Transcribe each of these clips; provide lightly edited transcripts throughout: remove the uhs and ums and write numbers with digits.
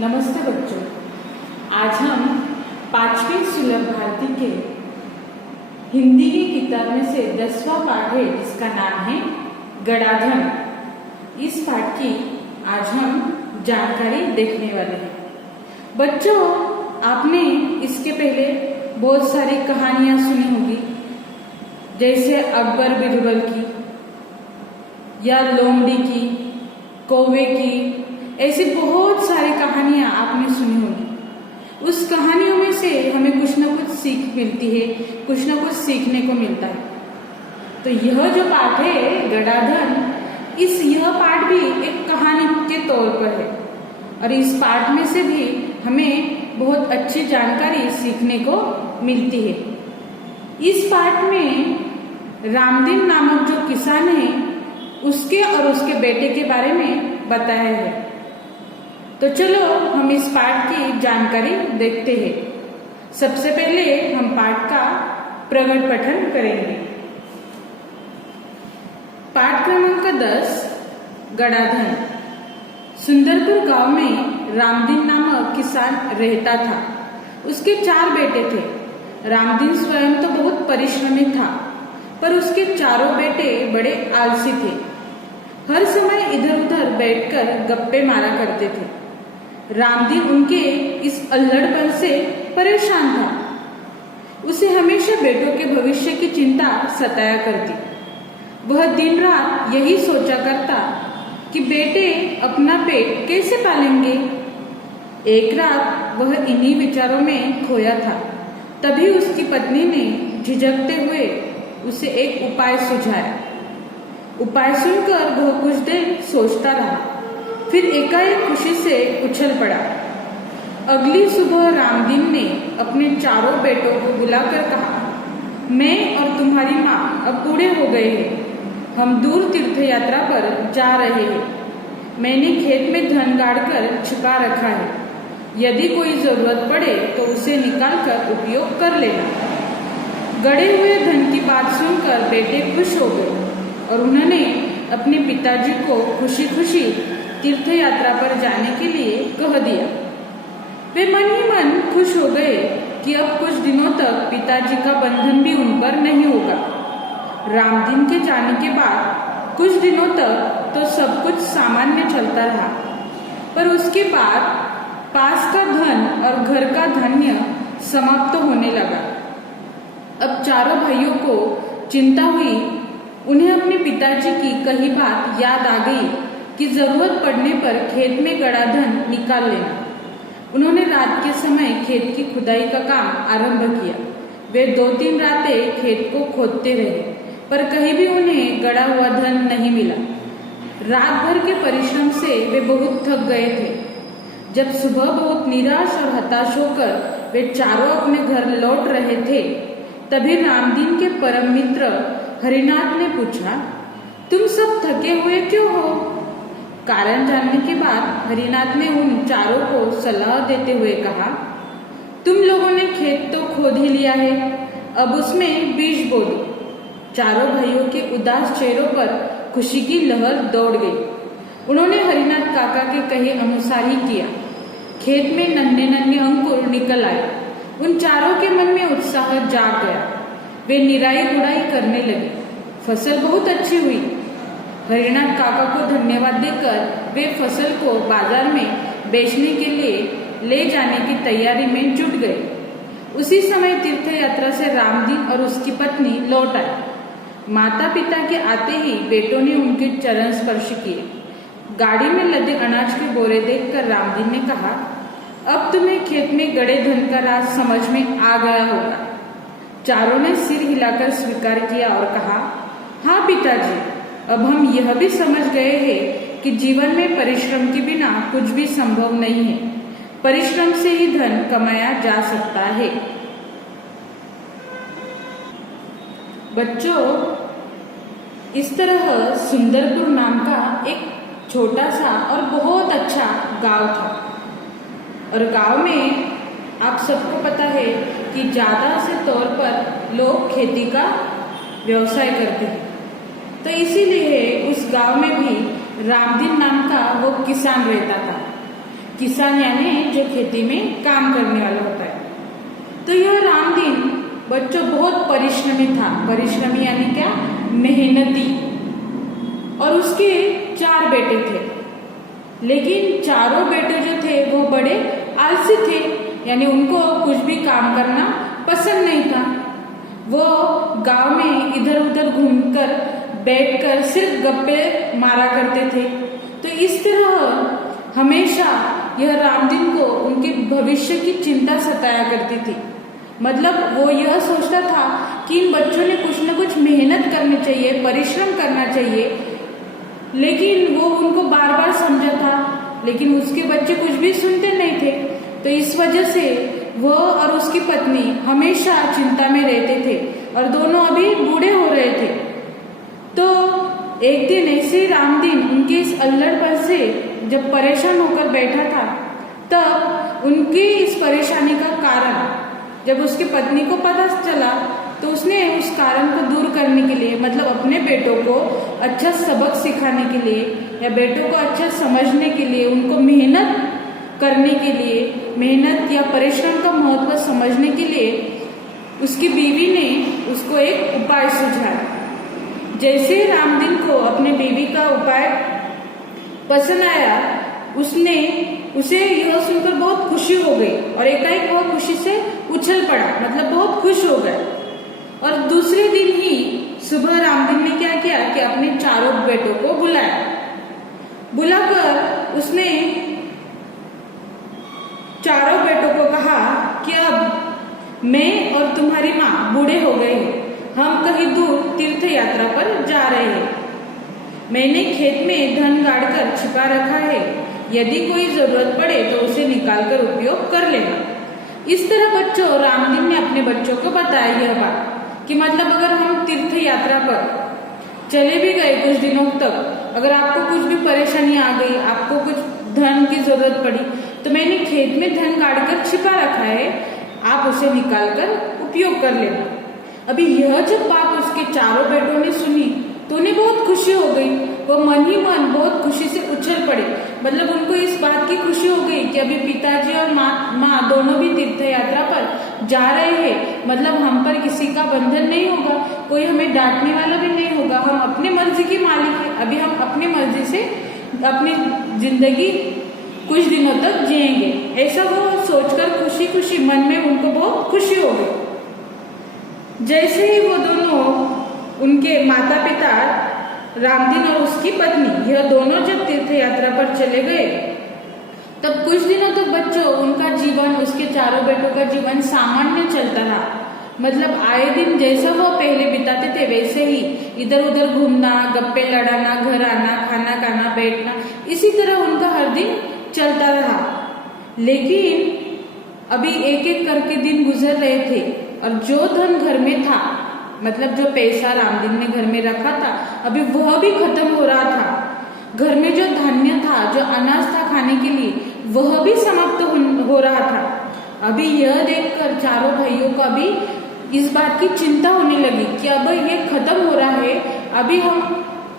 नमस्ते बच्चों, आज हम पांचवी सुलभ भारती के हिंदी की किताब में से 10वां पाठ है जिसका नाम है गड़ाधन। इस पाठ की आज हम जानकारी देखने वाले हैं। बच्चों, आपने इसके पहले बहुत सारी कहानियां सुनी होगी, जैसे अकबर बिरबल की या लोमड़ी की, कौवे की, ऐसी बहुत सारी कहानियां आपने सुनी होगी। उस कहानियों में से हमें कुछ ना कुछ सीख मिलती है, कुछ ना कुछ सीखने को मिलता है। तो यह जो पाठ है गड़ाधन, यह पाठ भी एक कहानी के तौर पर है और इस पाठ में से भी हमें बहुत अच्छी जानकारी सीखने को मिलती है। इस पाठ में रामदीन नामक जो किसान है उसके और उसके बेटे के बारे में बताया है। तो चलो हम इस पाठ की जानकारी देखते हैं। सबसे पहले हम पाठ का प्रगट पठन करेंगे। पाठ क्रमांक 10 गड़ाधन। सुंदरपुर गांव में रामदीन नामक किसान रहता था। उसके 4 बेटे थे। रामदीन स्वयं तो बहुत परिश्रमी था, पर उसके चारों बेटे बड़े आलसी थे। हर समय इधर उधर बैठकर गप्पे मारा करते थे। रामदीन उनके इस अल्हड़पन से परेशान था। उसे हमेशा बेटों के भविष्य की चिंता सताया करती। वह दिन रात यही सोचा करता कि बेटे अपना पेट कैसे पालेंगे। एक रात वह इन्हीं विचारों में खोया था। तभी उसकी पत्नी ने झिझकते हुए उसे एक उपाय सुझाया। उपाय सुनकर वह कुछ देर सोचता रहा, फिर एकाएक खुशी से उछल पड़ा। अगली सुबह रामदीन ने अपने चारों बेटों को बुलाकर कहा, मैं और तुम्हारी माँ अब बूढ़े हो गए हैं। हम दूर तीर्थ यात्रा पर जा रहे हैं। मैंने खेत में धन गाड़कर छिपा रखा है। यदि कोई जरूरत पड़े तो उसे निकालकर उपयोग कर लेना। गड़े हुए धन की बात सुनकर बेटे खुश हो गए और उन्होंने अपने पिताजी को खुशी खुशी तीर्थ यात्रा पर जाने के लिए कह दिया। वे मन ही मन खुश हो गए कि अब कुछ दिनों तक पिताजी का बंधन भी उन पर नहीं होगा। रामदीन के जाने के बाद कुछ दिनों तक तो सब कुछ सामान्य चलता रहा, पर उसके बाद पास का धन और घर का धान्य समाप्त होने लगा। अब चारों भाइयों को चिंता हुई। उन्हें अपने पिताजी की कही बात याद आ गई कि जरूरत पड़ने पर खेत में गड़ा धन निकाल लेना। उन्होंने रात के समय खेत की खुदाई का काम आरंभ किया। वे 2-3 रातें खेत को खोदते रहे, पर कहीं भी उन्हें गड़ा हुआ धन नहीं मिला। रात भर के परिश्रम से वे बहुत थक गए थे। जब सुबह बहुत निराश और हताश होकर वे चारों अपने घर लौट रहे थे, तभी रामदीन के परम मित्र हरिनाथ ने पूछा, तुम सब थके हुए क्यों हो? कारण जानने के बाद हरिनाथ ने उन चारों को सलाह देते हुए कहा, तुम लोगों ने खेत तो खोद ही लिया है, अब उसमें बीज बो दो। चारों भाइयों के उदास चेहरों पर खुशी की लहर दौड़ गई। उन्होंने हरिनाथ काका के कहे अनुसार ही किया। खेत में नन्हे नन्हे अंकुर निकल आए। उन चारों के मन में उत्साह जाग गया। वे निराई गुड़ाई करने लगे। फसल बहुत अच्छी हुई। हरिनाथ काका को धन्यवाद देकर वे फसल को बाजार में बेचने के लिए ले जाने की तैयारी में जुट गए। उसी समय तीर्थ यात्रा से रामदीन और उसकी पत्नी लौट आए। माता पिता के आते ही बेटों ने उनके चरण स्पर्श किए। गाड़ी में लदे अनाज के बोरे देखकर रामदीन ने कहा, अब तुम्हें खेत में गड़े धन का राज समझ में आ गया होगा। चारों ने सिर हिलाकर स्वीकार किया और कहा, हाँ पिताजी, अब हम यह भी समझ गए हैं कि जीवन में परिश्रम के बिना कुछ भी संभव नहीं है। परिश्रम से ही धन कमाया जा सकता है। बच्चों, इस तरह सुंदरपुर नाम का एक छोटा सा और बहुत अच्छा गांव था और गांव में आप सबको पता है कि ज्यादा से तौर पर लोग खेती का व्यवसाय करते हैं। तो इसीलिए उस गांव में भी रामदीन नाम का वो किसान रहता था। किसान यानी जो खेती में काम करने वाला होता है। तो यह रामदीन बच्चों बहुत परिश्रमी था। परिश्रमी यानी क्या? मेहनती। और उसके 4 बेटे थे, लेकिन चारों बेटे जो थे वो बड़े आलसी थे, यानी उनको कुछ भी काम करना पसंद नहीं था। वो गांव में इधर उधर घूमकर बैठकर सिर्फ गप्पे मारा करते थे। तो इस तरह हमेशा यह रामदीन को उनके भविष्य की चिंता सताया करती थी। मतलब वो यह सोचता था कि इन बच्चों ने कुछ न कुछ मेहनत करनी चाहिए, परिश्रम करना चाहिए, लेकिन वो उनको बार बार समझा था, लेकिन उसके बच्चे कुछ भी सुनते नहीं थे। तो इस वजह से वो और उसकी पत्नी हमेशा चिंता में रहते थे और दोनों अभी बूढ़े हो रहे थे। तो एक दिन ऐसे रामदीन उनके इस अल्लड़पन से जब परेशान होकर बैठा था, तब उनकी इस परेशानी का कारण जब उसकी पत्नी को पता चला, तो उसने उस कारण को दूर करने के लिए, मतलब अपने बेटों को अच्छा सबक सिखाने के लिए या बेटों को अच्छा समझने के लिए, उनको मेहनत करने के लिए, मेहनत या परिश्रम का महत्व समझने के लिए उसकी बीवी ने उसको एक उपाय सुझाया। जैसे रामदीन को अपने बीवी का उपाय पसंद आया, उसे यह सुनकर बहुत खुशी हो गई और एकाएक वह खुशी से उछल पड़ा, मतलब बहुत खुश हो गया। और दूसरे दिन ही सुबह रामदीन ने क्या किया कि अपने चारों बेटों को बुलाकर उसने चारों बेटों को कहा कि अब मैं और तुम्हारी माँ बूढ़े हो गए हैं, हम कहीं दूर तीर्थ यात्रा पर जा रहे हैं। मैंने खेत में धन गाड़कर छिपा रखा है, यदि कोई जरूरत पड़े तो उसे निकालकर उपयोग कर लेना। इस तरह बच्चों रामदीन ने अपने बच्चों को बताया यह बात कि मतलब अगर हम तीर्थ यात्रा पर चले भी गए कुछ दिनों तक, अगर आपको कुछ भी परेशानी आ गई, आपको कुछ धन की जरूरत पड़ी, तो मैंने खेत में धन गाड़कर छिपा रखा है, आप उसे निकालकर उपयोग कर लेना। अभी यह जब बात उसके चारों बेटों ने सुनी तो उन्हें बहुत खुशी हो गई। वो मन ही मन बहुत खुशी से उछल पड़े। मतलब उनको इस बात की खुशी हो गई कि अभी पिताजी और माँ दोनों भी तीर्थ यात्रा पर जा रहे हैं, मतलब हम पर किसी का बंधन नहीं होगा, कोई हमें डांटने वाला भी नहीं होगा, हम अपनी मर्जी के मालिक हैं। अभी हम अपनी मर्जी से अपनी जिंदगी कुछ दिनों तक जिएंगे। ऐसा वो सोचकर खुशी खुशी मन में उनको बहुत खुशी हो गई। जैसे ही वो दोनों, उनके माता पिता रामदीन और उसकी पत्नी, यह दोनों जब तीर्थ यात्रा पर चले गए, तब कुछ दिनों तक बच्चों उनका जीवन, उसके चारों बेटों का जीवन सामान्य चलता रहा। मतलब आए दिन जैसा वो पहले बिताते थे वैसे ही इधर उधर घूमना, गप्पे लड़ाना, घर आना, खाना खाना, बैठना, इसी तरह उनका हर दिन चलता रहा। लेकिन अभी एक एक करके दिन गुजर रहे थे और जो धन घर में था, मतलब जो पैसा रामदीन ने घर में रखा था, अभी वह भी खत्म हो रहा था। घर में जो धान्य था, जो अनाज था खाने के लिए, वह भी समाप्त हो रहा था। अभी यह देखकर चारों भाइयों को अभी इस बात की चिंता होने लगी कि अब ये खत्म हो रहा है, अभी हम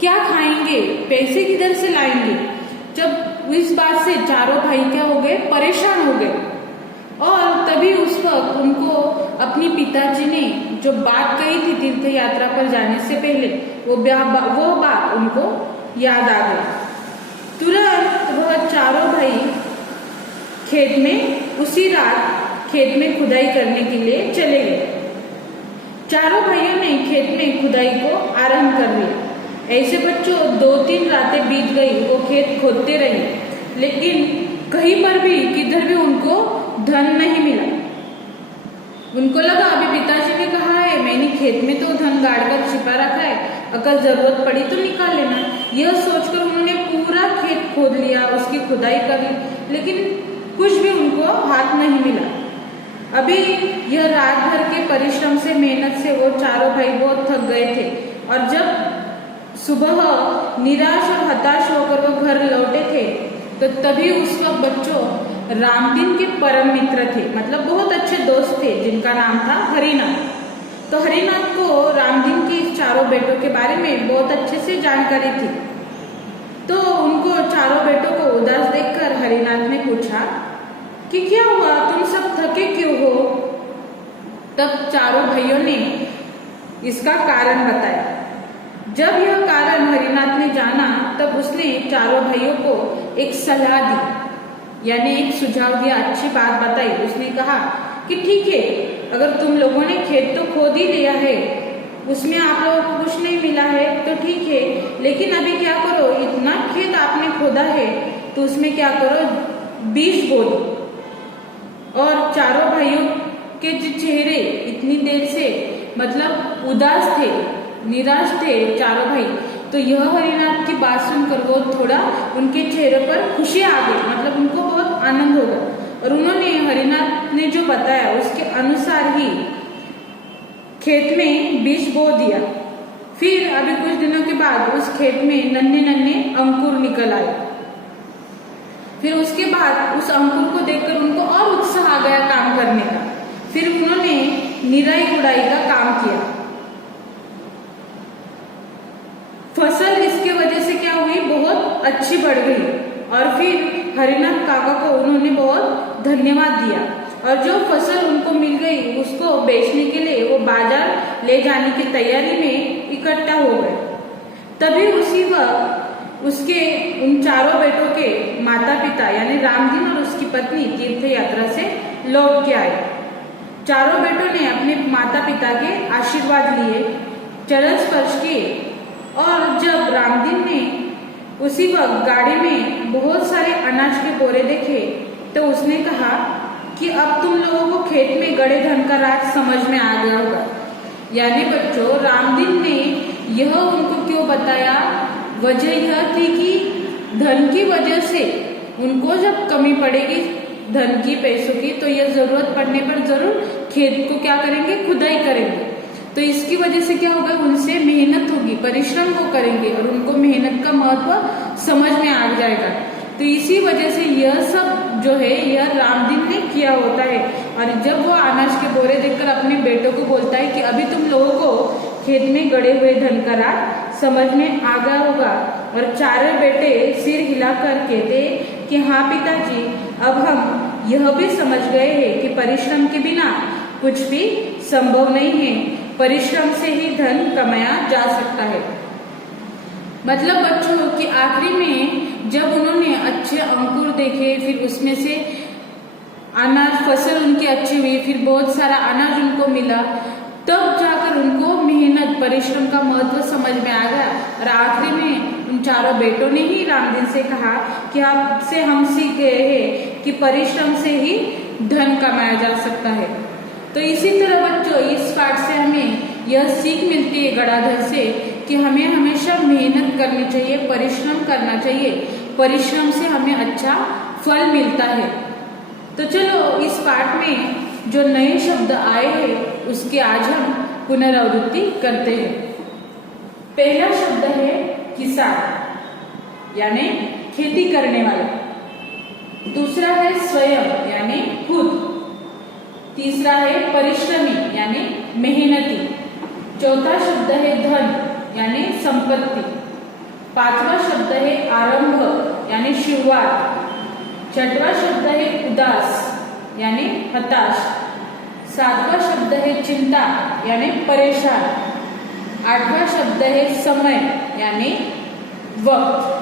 क्या खाएंगे, पैसे किधर से लाएंगे। जब इस बात से चारों भाई क्या हो गए, परेशान हो गए। और तभी उस वक्त उनको अपनी पिताजी ने जो बात कही थी तीर्थ यात्रा पर जाने से पहले, वो बात उनको याद आ गई। तुरंत वह चारों भाई खेत में, उसी रात खेत में खुदाई करने के लिए चले गए। चारों भाइयों ने खेत में खुदाई को आरंभ कर दिया। ऐसे बच्चों 2-3 रातें बीत गई, वो खेत खोदते रहे, लेकिन कहीं पर भी किधर भी उनको धन नहीं मिला। उनको लगा अभी पिताजी ने कहा है, मैंने खेत में तो धन गाड़कर छिपा रखा है, अगर जरूरत पड़ी तो निकाल लेना। यह सोचकर उन्होंने पूरा खेत खोद लिया, उसकी खुदाई कर ली, लेकिन कुछ भी उनको हाथ नहीं मिला। अभी यह रात भर के परिश्रम से, मेहनत से वो चारों भाई बहुत थक गए थे और जब सुबह निराश और हताश होकर वो घर लौटे थे, तो तभी उस वक्त बच्चों रामदीन के परम मित्र थे, मतलब बहुत अच्छे दोस्त थे, जिनका नाम था हरिनाथ। तो हरिनाथ को रामदीन के चारों बेटों के बारे में बहुत अच्छे से जानकारी थी। तो उनको चारों बेटों को उदास देखकर हरिनाथ ने पूछा कि क्या हुआ, तुम सब थके क्यों हो। तब चारों भाइयों ने इसका कारण बताया। जब यह कारण हरिनाथ ने जाना तब उसने चारों भाइयों को एक सलाह दी, यानी एक सुझाव दिया, अच्छी बात बताई। उसने कहा कि ठीक है, अगर तुम लोगों ने खेत तो खोद ही लिया है, उसमें आप लोगों को कुछ नहीं मिला है तो ठीक है, लेकिन अभी क्या करो, इतना खेत आपने खोदा है तो उसमें क्या करो, बीज बो दो। और चारों भाइयों के जो चेहरे इतनी देर से मतलब उदास थे, निराश थे चारों भाई, तो यह हरिनाथ की बात सुनकर वो थोड़ा उनके चेहरे पर खुशी आ गई, मतलब उनको बहुत आनंद होगा। और उन्होंने हरिनाथ ने जो बताया उसके अनुसार ही खेत में बीज बो दिया। फिर अभी कुछ दिनों के बाद उस खेत में नन्हे नन्हे अंकुर निकल आए। फिर उसके बाद उस अंकुर को देखकर उनको और उत्साह आ गया काम करने का। फिर उन्होंने निराई गुड़ाई का काम किया। फसल इसके वजह से क्या हुई, बहुत अच्छी बढ़ गई। और फिर हरिनाथ काका को उन्होंने बहुत धन्यवाद दिया, और जो फसल उनको मिल गई उसको बेचने के लिए वो बाजार ले जाने की तैयारी में इकट्ठा हो गए। तभी उसी वक्त उसके उन चारों बेटों के माता पिता यानी रामदीन और उसकी पत्नी तीर्थ यात्रा से लौट के आए। चारों बेटों ने अपने माता पिता के आशीर्वाद लिए, चरण स्पर्श किए, और जब रामदीन ने उसी वक्त गाड़ी में बहुत सारे अनाज के बोरे देखे तो उसने कहा कि अब तुम लोगों को खेत में गड़े धन का राज समझ में आ गया होगा। यानी बच्चों, रामदीन ने यह उनको क्यों बताया, वजह यह थी कि धन की वजह से उनको जब कमी पड़ेगी धन की, पैसों की, तो यह जरूरत पड़ने पर जरूर खेत को क्या करेंगे, खुदाई करेंगे। तो इसकी वजह से क्या होगा, उनसे मेहनत होगी, परिश्रम वो करेंगे और उनको मेहनत का महत्व समझ में आ जाएगा। तो इसी वजह से यह सब जो है यह रामदीन ने किया होता है। और जब वो अनाज के बोरे देखकर अपने बेटों को बोलता है कि अभी तुम लोगों को खेत में गड़े हुए धन का राज समझ में आ गया होगा, और चारों बेटे सिर हिलाकर कहते कि हाँ पिताजी, अब हम यह भी समझ गए हैं कि परिश्रम के बिना कुछ भी संभव नहीं है, परिश्रम से ही धन कमाया जा सकता है। मतलब बच्चों कि आखिरी में जब उन्होंने अच्छे अंकुर देखे, फिर उसमें से अनाज फसल उनकी अच्छी हुई, फिर बहुत सारा अनाज उनको मिला, तब जाकर उनको मेहनत परिश्रम का महत्व समझ में आ गया। और आखिरी में उन चारों बेटों ने ही रामदीन से कहा कि आपसे हम सीख गए हैं कि परिश्रम से ही धन कमाया जा सकता है। तो इसी तरह बच्चों इस पाठ से हमें यह सीख मिलती है गड़ाधर से कि हमें हमेशा मेहनत करनी चाहिए, परिश्रम करना चाहिए, परिश्रम से हमें अच्छा फल मिलता है। तो चलो इस पाठ में जो नए शब्द आए हैं उसकी आज हम पुनरावृत्ति करते हैं। पहला शब्द है किसान यानी खेती करने वाला। दूसरा है स्वयं यानी खुद। तीसरा है परिश्रमी यानी मेहनती। चौथा शब्द है धन यानी संपत्ति। पांचवा शब्द है आरंभ यानी शुरुआत। छठवां शब्द है उदास यानी हताश। सातवां शब्द है चिंता यानी परेशान। आठवां शब्द है समय यानी वक्त।